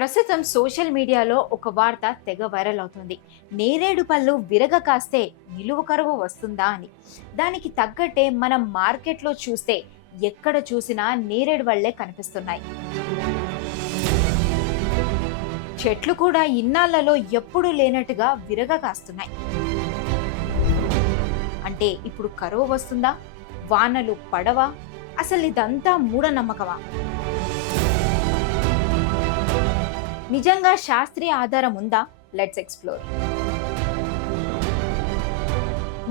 ప్రస్తుతం సోషల్ మీడియాలో ఒక వార్త తెగ వైరల్ అవుతుంది. నేరేడు పళ్ళు విరగ కాస్తే నిలువ కరువు వస్తుందా అని. దానికి తగ్గట్టే మనం మార్కెట్లో చూస్తే ఎక్కడ చూసినా నేరేడు వళ్లే కనిపిస్తున్నాయి. చెట్లు కూడా ఇన్నాళ్లలో ఎప్పుడూ లేనట్టుగా విరగ కాస్తున్నాయి. అంటే ఇప్పుడు కరువు వస్తుందా? వానలు పడవా? అసలు ఇదంతా మూఢనమ్మకమా? నిజంగా శాస్త్రీయ ఆధారం ఉందా? Let's explore.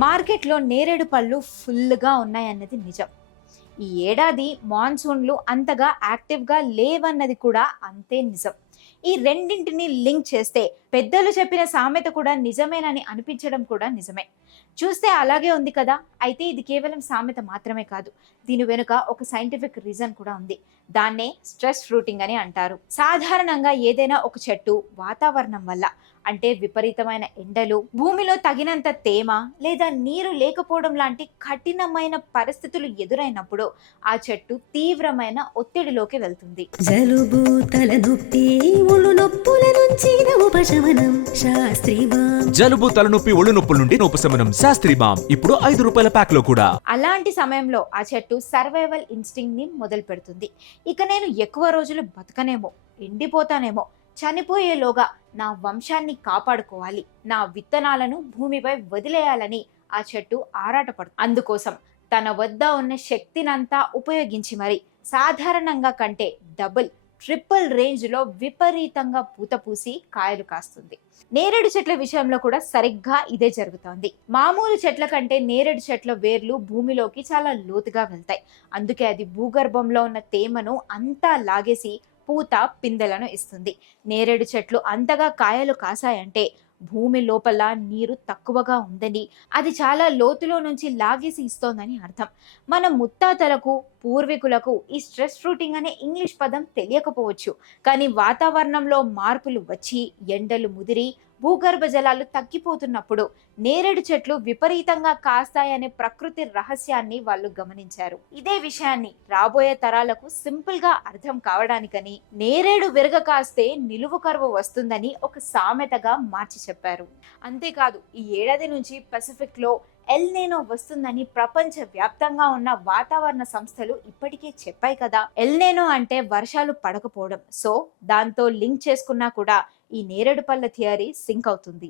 మార్కెట్లో నేరేడు పళ్ళు ఫుల్గా ఉన్నాయన్నది నిజం. ఈ ఏడాది మాన్సూన్లు అంతగా యాక్టివ్గా లేవన్నది కూడా అంతే నిజం. ఈ రెండింటిని లింక్ చేస్తే పెద్దలు చెప్పిన సామెత కూడా నిజమేనని అనిపించడం కూడా నిజమే. చూస్తే అలాగే ఉంది కదా. అయితే ఇది కేవలం సామెత మాత్రమే కాదు, దీని వెనుక ఒక సైంటిఫిక్ రీజన్ కూడా ఉంది. దాన్నే స్ట్రెస్ ఫ్రూటింగ్ అని అంటారు. సాధారణంగా ఏదైనా ఒక చెట్టు వాతావరణం వల్ల, అంటే విపరీతమైన ఎండలు, భూమిలో తగినంత తేమ లేదా నీరు లేకపోవడం లాంటి కఠినమైన పరిస్థితులు ఎదురైనప్పుడు ఆ చెట్టు తీవ్రమైన ఒత్తిడిలోకి వెళ్తుంది. జలుబు, తలనొప్పి, ఒళ్ళు నొప్పుల నుంచి ఉపశమనం శాస్త్రీబామ్. జలుబు, తలనొప్పి, ఒళ్ళు నొప్పుల నుండి ఉపశమనం శాస్త్రీబామ్ ఇప్పుడు ₹5 ప్యాక్ లో కూడా. అలాంటి సమయంలో ఆ చెట్టు సర్వైవల్ ఇన్స్టింక్ట్ ని మొదలు పెడుతుంది. ఇక నేను ఎక్కువ రోజులు బతకనేమో, ఎండిపోతానేమో, చనిపోయేలోగా నా వంశాన్ని కాపాడుకోవాలి, నా విత్తనాలను భూమిపై వదిలేయాలని ఆ చెట్టు ఆరాటపడుతుంది. అందుకోసం తన వద్ద ఉన్న శక్తినంతా ఉపయోగించి మరి సాధారణంగా కంటే డబుల్, ట్రిపుల్ రేంజ్ లో విపరీతంగా పూత పూసి కాయలు కాస్తుంది. నేరేడు చెట్ల విషయంలో కూడా సరిగ్గా ఇదే జరుగుతోంది. మామూలు చెట్ల కంటే నేరేడు చెట్ల వేర్లు భూమిలోకి చాలా లోతుగా వెళ్తాయి. అందుకే అది భూగర్భంలో ఉన్న తేమను అంతా లాగేసి పూత, పిందెలను ఇస్తుంది. నేరేడు చెట్లు అంతగా కాయలు కాసాయంటే భూమి లోపల నీరు తక్కువగా ఉందని, అది చాలా లోతులో నుంచి లాగేసి ఇస్తోందని అర్థం. మన ముత్తాతలకు, పూర్వీకులకు ఈ స్ట్రెస్ ఫ్రూటింగ్ అనే ఇంగ్లీష్ పదం తెలియకపోవచ్చు. కానీ వాతావరణంలో మార్పులు వచ్చి ఎండలు ముదిరి భూగర్భ జలాలు తగ్గిపోతున్నప్పుడు నేరేడు చెట్లు విపరీతంగా కాస్తాయనే ప్రకృతి రహస్యాన్ని వాళ్ళు గమనించారు. ఇదే విషయాన్ని రాబోయే తరాలకు సింపుల్ గా అర్థం కావడానికని నేరేడు విరగ కాస్తే నిలువు కరువు వస్తుందని ఒక సామెతగా మార్చి చెప్పారు. అంతేకాదు, ఈ ఏడాది నుంచి పసిఫిక్ లో ఎల్ నీనో వస్తుందని ప్రపంచ వ్యాప్తంగా ఉన్న వాతావరణ సంస్థలు ఇప్పటికే చెప్పాయి కదా. ఎల్ నీనో అంటే వర్షాలు పడకపోవడం. సో దాంతో లింక్ చేసుకున్నా కూడా ఈ నేరేడు పళ్ళ థియరీ సింక్ అవుతుంది.